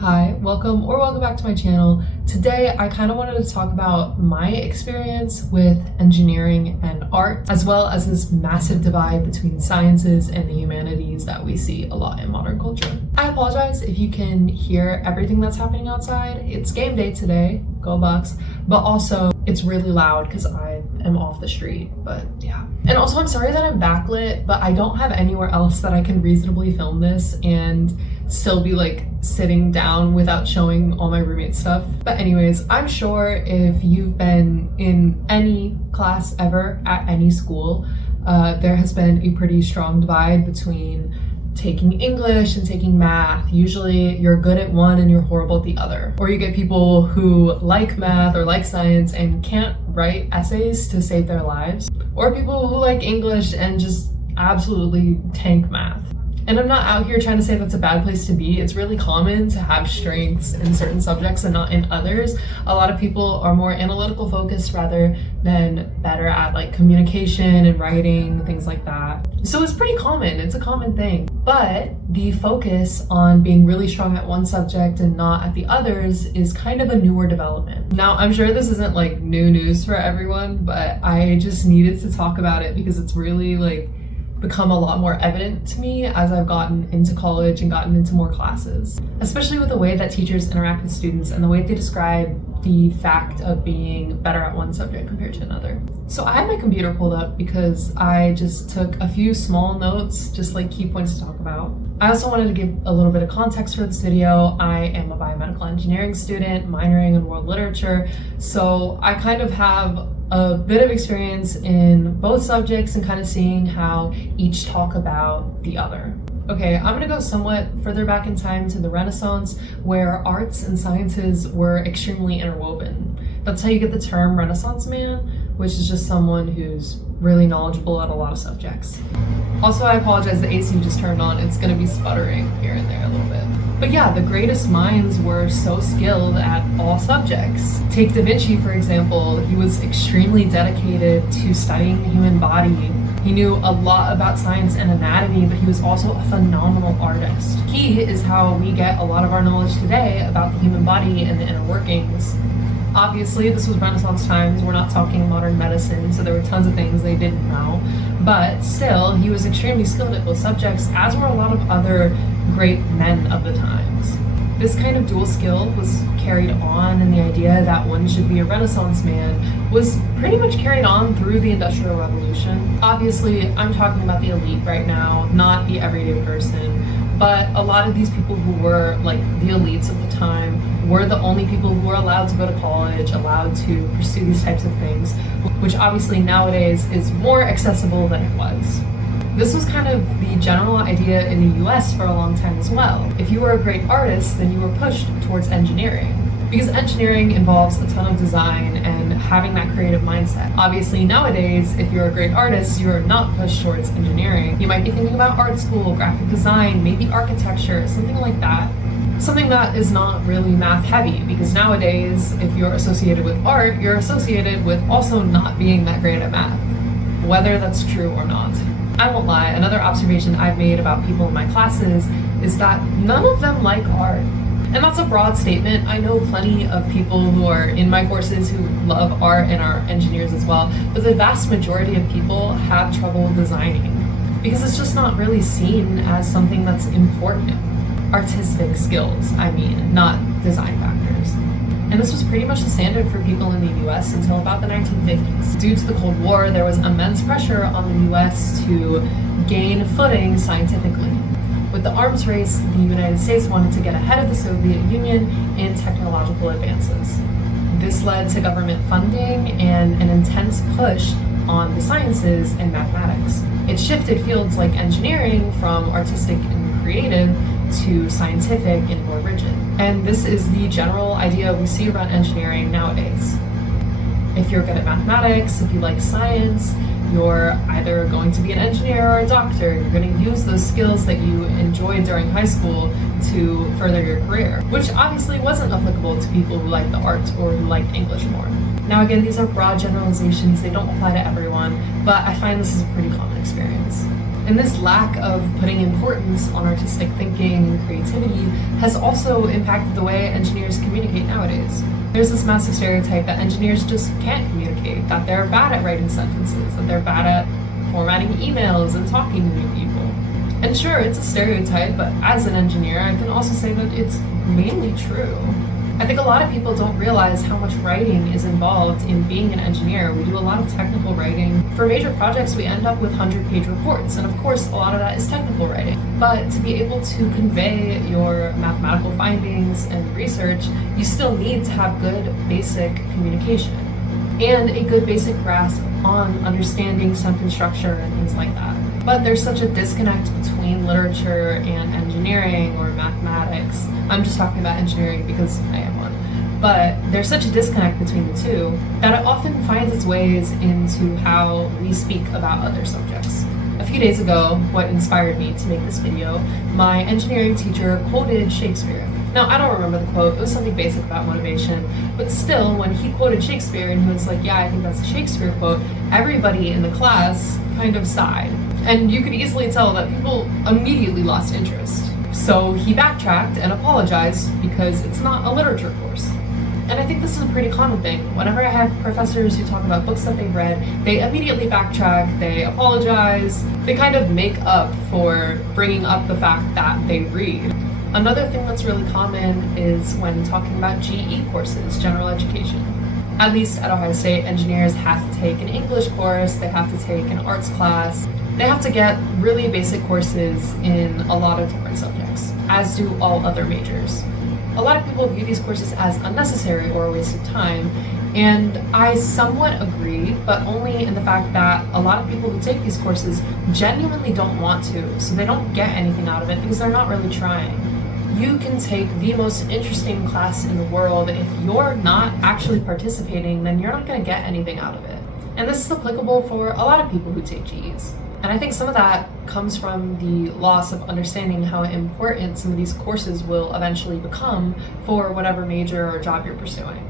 Hi, welcome back to my channel. Today I kind of wanted to talk about my experience with engineering and art, as well as this massive divide between sciences and the humanities that we see a lot in modern culture. I apologize if you can hear everything that's happening outside. It's game day today, go Bucks, but also it's really loud because I am off the street, but yeah. And also I'm sorry that I'm backlit, but I don't have anywhere else that I can reasonably film this and still be like sitting down without showing all my roommate stuff. But anyways, I'm sure if you've been in any class ever at any school, there has been a pretty strong divide between taking English and taking math. Usually you're good at one and you're horrible at the other. Or you get people who like math or like science and can't write essays to save their lives. Or people who like English and just absolutely tank math. And I'm not out here trying to say that's a bad place to be. It's really common to have strengths in certain subjects and not in others. A lot of people are more analytical focused rather than better at like communication and writing, things like that. So it's pretty common, it's a common thing. But the focus on being really strong at one subject and not at the others is kind of a newer development. Now, I'm sure this isn't like new news for everyone, but I just needed to talk about it because it's really like become a lot more evident to me as I've gotten into college and gotten into more classes, especially with the way that teachers interact with students and the way they describe the fact of being better at one subject compared to another. So I had my computer pulled up because I just took a few small notes, just like key points to talk about. I also wanted to give a little bit of context for this video. I am a biomedical engineering student minoring in world literature, so I kind of have a bit of experience in both subjects and kind of seeing how each talk about the other. Okay, I'm gonna go somewhat further back in time to the Renaissance, where arts and sciences were extremely interwoven. That's how you get the term Renaissance man, which is just someone who's really knowledgeable at a lot of subjects. Also, I apologize, the AC just turned on. It's gonna be sputtering here and there a little bit. But yeah, the greatest minds were so skilled at all subjects. Take Da Vinci, for example. He was extremely dedicated to studying the human body. He knew a lot about science and anatomy, but he was also a phenomenal artist. He is how we get a lot of our knowledge today about the human body and the inner workings. Obviously, this was Renaissance times. We're not talking modern medicine, so there were tons of things they didn't know. But still, he was extremely skilled at both subjects, as were a lot of other great men of the times. This kind of dual skill was carried on, and the idea that one should be a Renaissance man was pretty much carried on through the Industrial Revolution. Obviously, I'm talking about the elite right now, not the everyday person. But a lot of these people who were like the elites of the time were the only people who were allowed to go to college, allowed to pursue these types of things, which obviously nowadays is more accessible than it was. This was kind of the general idea in the US for a long time as well. If you were a great artist, then you were pushed towards engineering. Because engineering involves a ton of design and having that creative mindset. Obviously nowadays, if you're a great artist, you're not pushed towards engineering. You might be thinking about art school, graphic design, maybe architecture, something like that. Something that is not really math heavy, because nowadays, if you're associated with art, you're associated with also not being that great at math, whether that's true or not. I won't lie, another observation I've made about people in my classes is that none of them like art. And that's a broad statement. I know plenty of people who are in my courses who love art and are engineers as well, but the vast majority of people have trouble designing because it's just not really seen as something that's important. Artistic skills, I mean, not design factors. And this was pretty much the standard for people in the US until about the 1950s. Due to the Cold War, there was immense pressure on the US to gain footing scientifically. With the arms race, the United States wanted to get ahead of the Soviet Union in technological advances. This led to government funding and an intense push on the sciences and mathematics. It shifted fields like engineering from artistic and creative to scientific and more rigid. And this is the general idea we see around engineering nowadays. If you're good at mathematics, if you like science, you're either going to be an engineer or a doctor. You're going to use those skills that you enjoyed during high school to further your career, which obviously wasn't applicable to people who like the arts or who like English more. Now again, these are broad generalizations, they don't apply to everyone, but I find this is a pretty common experience. And this lack of putting importance on artistic thinking and creativity has also impacted the way engineers communicate nowadays. There's this massive stereotype that engineers just can't communicate, that they're bad at writing sentences, that they're bad at formatting emails and talking to new people. And sure, it's a stereotype, but as an engineer, I can also say that it's mainly true. I think a lot of people don't realize how much writing is involved in being an engineer. We do a lot of technical writing. For major projects, we end up with 100-page reports, and of course, a lot of that is technical writing. But to be able to convey your mathematical findings and research, you still need to have good basic communication and a good basic grasp on understanding sentence structure and things like that. But there's such a disconnect between literature and engineering or mathematics. I'm just talking about engineering because I am one. But there's such a disconnect between the two that it often finds its ways into how we speak about other subjects. A few days ago, what inspired me to make this video, my engineering teacher quoted Shakespeare. Now, I don't remember the quote, it was something basic about motivation, but still, when he quoted Shakespeare and he was like, yeah, I think that's a Shakespeare quote, everybody in the class kind of sighed. And you could easily tell that people immediately lost interest. So he backtracked and apologized because it's not a literature course. And I think this is a pretty common thing. Whenever I have professors who talk about books that they've read, they immediately backtrack, they apologize, they kind of make up for bringing up the fact that they read. Another thing that's really common is when talking about GE courses, general education. At least at Ohio State, engineers have to take an English course, they have to take an arts class, they have to get really basic courses in a lot of different subjects, as do all other majors. A lot of people view these courses as unnecessary or a waste of time, and I somewhat agree, but only in the fact that a lot of people who take these courses genuinely don't want to, so they don't get anything out of it because they're not really trying. You can take the most interesting class in the world. If you're not actually participating, then you're not going to get anything out of it. And this is applicable for a lot of people who take GEs. And I think some of that comes from the loss of understanding how important some of these courses will eventually become for whatever major or job you're pursuing.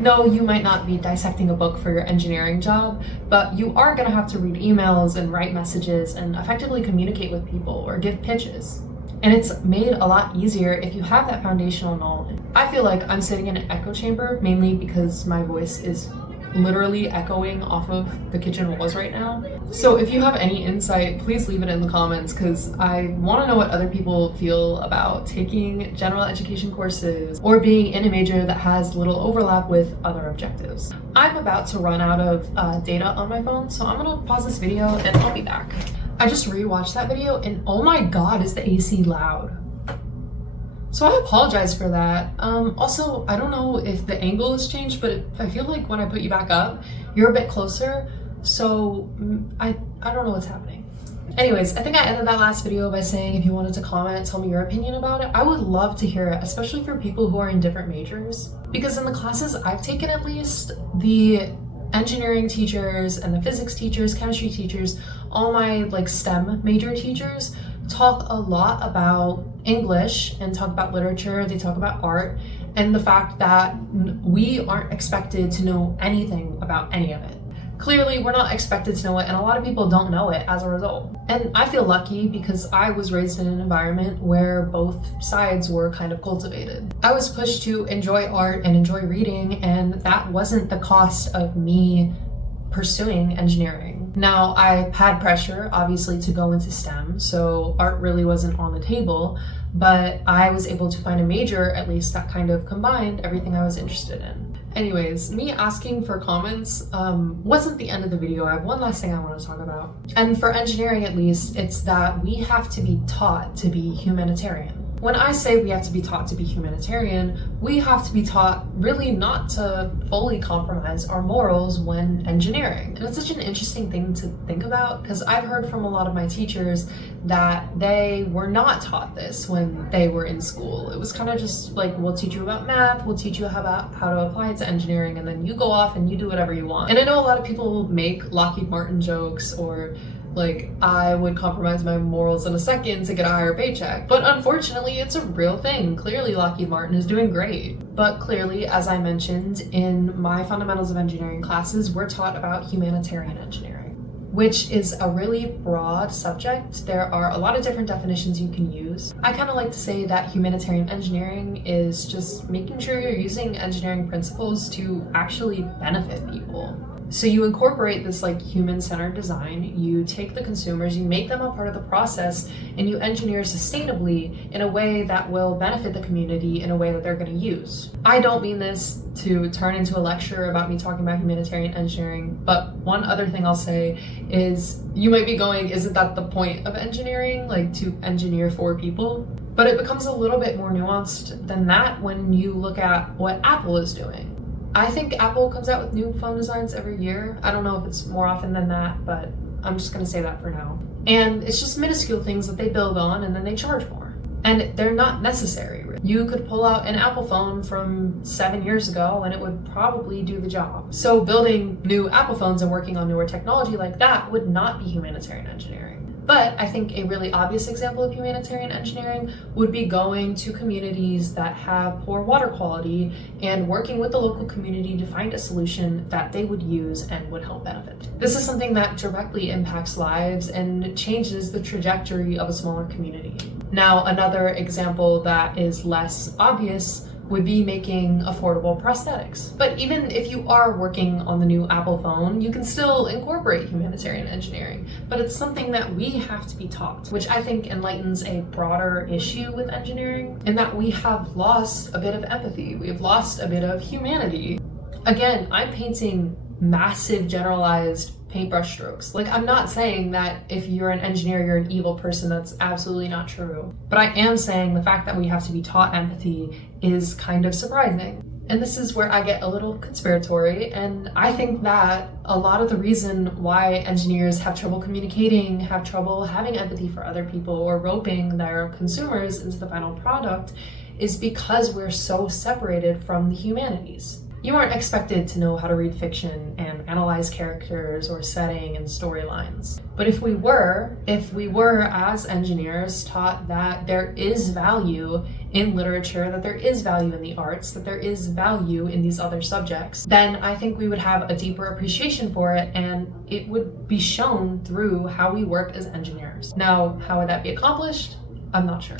No, you might not be dissecting a book for your engineering job, but you are going to have to read emails and write messages and effectively communicate with people or give pitches. And it's made a lot easier if you have that foundational knowledge. I feel like I'm sitting in an echo chamber, mainly because my voice is literally echoing off of the kitchen walls right now. So if you have any insight, please leave it in the comments because I want to know what other people feel about taking general education courses or being in a major that has little overlap with other objectives. I'm about to run out of data on my phone, so I'm gonna pause this video and I'll be back. I just rewatched that video and oh my god, is the AC loud. So I apologize for that. Also, I don't know if the angle has changed, but I feel like when I put you back up, you're a bit closer. So I don't know what's happening. Anyways, I think I ended that last video by saying if you wanted to comment, tell me your opinion about it. I would love to hear it, especially for people who are in different majors. Because in the classes I've taken at least, the engineering teachers and the physics teachers, chemistry teachers, all my STEM major teachers talk a lot about English and talk about literature, they talk about art, and the fact that we aren't expected to know anything about any of it. Clearly, we're not expected to know it, and a lot of people don't know it as a result. And I feel lucky because I was raised in an environment where both sides were kind of cultivated. I was pushed to enjoy art and enjoy reading, and that wasn't the cost of me pursuing engineering. Now, I had pressure, obviously, to go into STEM, so art really wasn't on the table, but I was able to find a major, at least, that kind of combined everything I was interested in. Anyways, me asking for comments wasn't the end of the video. I have one last thing I want to talk about. And for engineering, at least, it's that we have to be taught to be humanitarian. When I say we have to be taught to be humanitarian, we have to be taught really not to fully compromise our morals when engineering. And it's such an interesting thing to think about because I've heard from a lot of my teachers that they were not taught this when they were in school. It was kind of just like, we'll teach you about math, we'll teach you about how to apply it to engineering, and then you go off and you do whatever you want. And I know a lot of people make Lockheed Martin jokes or I would compromise my morals in a second to get a higher paycheck. But unfortunately, it's a real thing. Clearly, Lockheed Martin is doing great. But clearly, as I mentioned, in my fundamentals of engineering classes, we're taught about humanitarian engineering, which is a really broad subject. There are a lot of different definitions you can use. I kind of like to say that humanitarian engineering is just making sure you're using engineering principles to actually benefit people. So you incorporate this like human-centered design, you take the consumers, you make them a part of the process, and you engineer sustainably in a way that will benefit the community in a way that they're going to use. I don't mean this to turn into a lecture about me talking about humanitarian engineering, but one other thing I'll say is you might be going, isn't that the point of engineering, like to engineer for people? But it becomes a little bit more nuanced than that when you look at what Apple is doing. I think Apple comes out with new phone designs every year. I don't know if it's more often than that, but I'm just going to say that for now. And it's just minuscule things that they build on and then they charge more. And they're not necessary. You could pull out an Apple phone from 7 years ago and it would probably do the job. So building new Apple phones and working on newer technology like that would not be humanitarian engineering. But I think a really obvious example of humanitarian engineering would be going to communities that have poor water quality and working with the local community to find a solution that they would use and would help benefit. This is something that directly impacts lives and changes the trajectory of a smaller community. Now, another example that is less obvious would be making affordable prosthetics. But even if you are working on the new Apple phone, you can still incorporate humanitarian engineering, but it's something that we have to be taught, which I think enlightens a broader issue with engineering in that we have lost a bit of empathy, we've lost a bit of humanity. Again, I'm painting massive generalized paintbrush strokes. Like, I'm not saying that if you're an engineer, you're an evil person. That's absolutely not true. But I am saying the fact that we have to be taught empathy is kind of surprising. And this is where I get a little conspiratory, and I think that a lot of the reason why engineers have trouble communicating, have trouble having empathy for other people, or roping their consumers into the final product is because we're so separated from the humanities. You aren't expected to know how to read fiction and analyze characters or setting and storylines. But if we were as engineers taught that there is value in literature, that there is value in the arts, that there is value in these other subjects, then I think we would have a deeper appreciation for it and it would be shown through how we work as engineers. Now, how would that be accomplished? I'm not sure.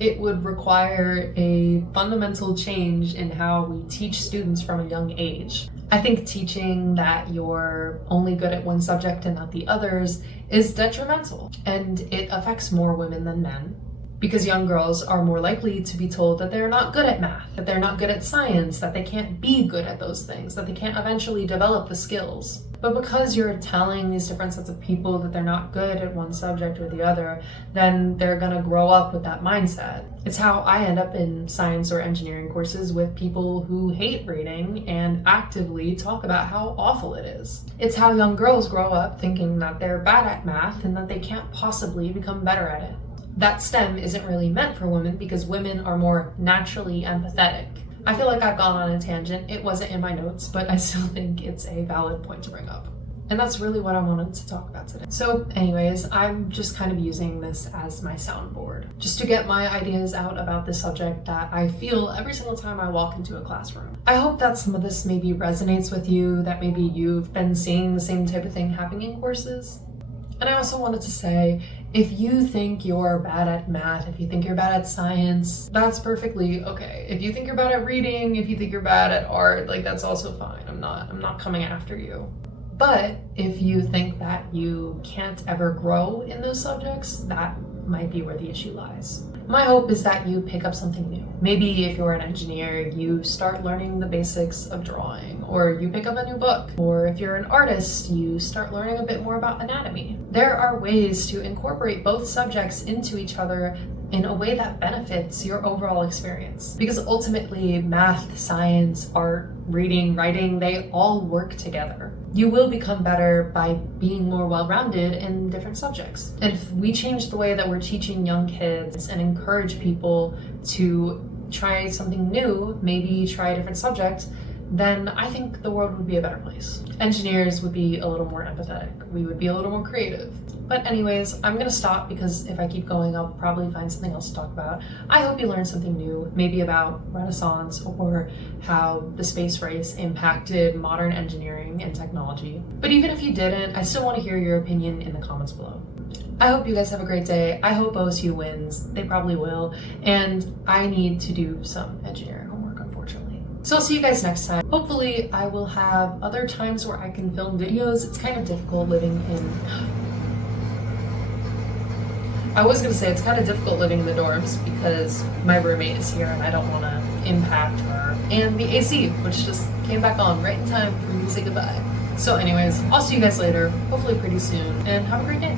It would require a fundamental change in how we teach students from a young age. I think teaching that you're only good at one subject and not the others is detrimental, and it affects more women than men, because young girls are more likely to be told that they're not good at math, that they're not good at science, that they can't be good at those things, that they can't eventually develop the skills. But because you're telling these different sets of people that they're not good at one subject or the other, then they're gonna grow up with that mindset. It's how I end up in science or engineering courses with people who hate reading and actively talk about how awful it is. It's how young girls grow up thinking that they're bad at math and that they can't possibly become better at it. That STEM isn't really meant for women because women are more naturally empathetic. I feel like I've gone on a tangent. It wasn't in my notes, but I still think it's a valid point to bring up. And that's really what I wanted to talk about today. So anyways, I'm just kind of using this as my soundboard, just to get my ideas out about this subject that I feel every single time I walk into a classroom. I hope that some of this maybe resonates with you, that maybe you've been seeing the same type of thing happening in courses. And I also wanted to say, if you think you're bad at math, if you think you're bad at science, that's perfectly okay. If you think you're bad at reading, if you think you're bad at art, like that's also fine. I'm not coming after you. But if you think that you can't ever grow in those subjects, that might be where the issue lies. My hope is that you pick up something new. Maybe if you're an engineer, you start learning the basics of drawing, or you pick up a new book, or if you're an artist, you start learning a bit more about anatomy. There are ways to incorporate both subjects into each other in a way that benefits your overall experience. Because ultimately, math, science, art, reading, writing, they all work together. You will become better by being more well-rounded in different subjects. And if we change the way that we're teaching young kids and encourage people to try something new, maybe try a different subject, then I think the world would be a better place. Engineers would be a little more empathetic. We would be a little more creative. But anyways, I'm gonna stop because if I keep going, I'll probably find something else to talk about. I hope you learned something new, maybe about Renaissance or how the space race impacted modern engineering and technology. But even if you didn't, I still want to hear your opinion in the comments below. I hope you guys have a great day. I hope OSU wins. They probably will. And I need to do some engineering homework, unfortunately. So I'll see you guys next time. Hopefully I will have other times where I can film videos. It's kind of difficult living in... I was gonna say it's kind of difficult living in the dorms because my roommate is here and I don't want to impact her. And the AC, which just came back on right in time for me to say goodbye. So anyways, I'll see you guys later, hopefully pretty soon, and have a great day.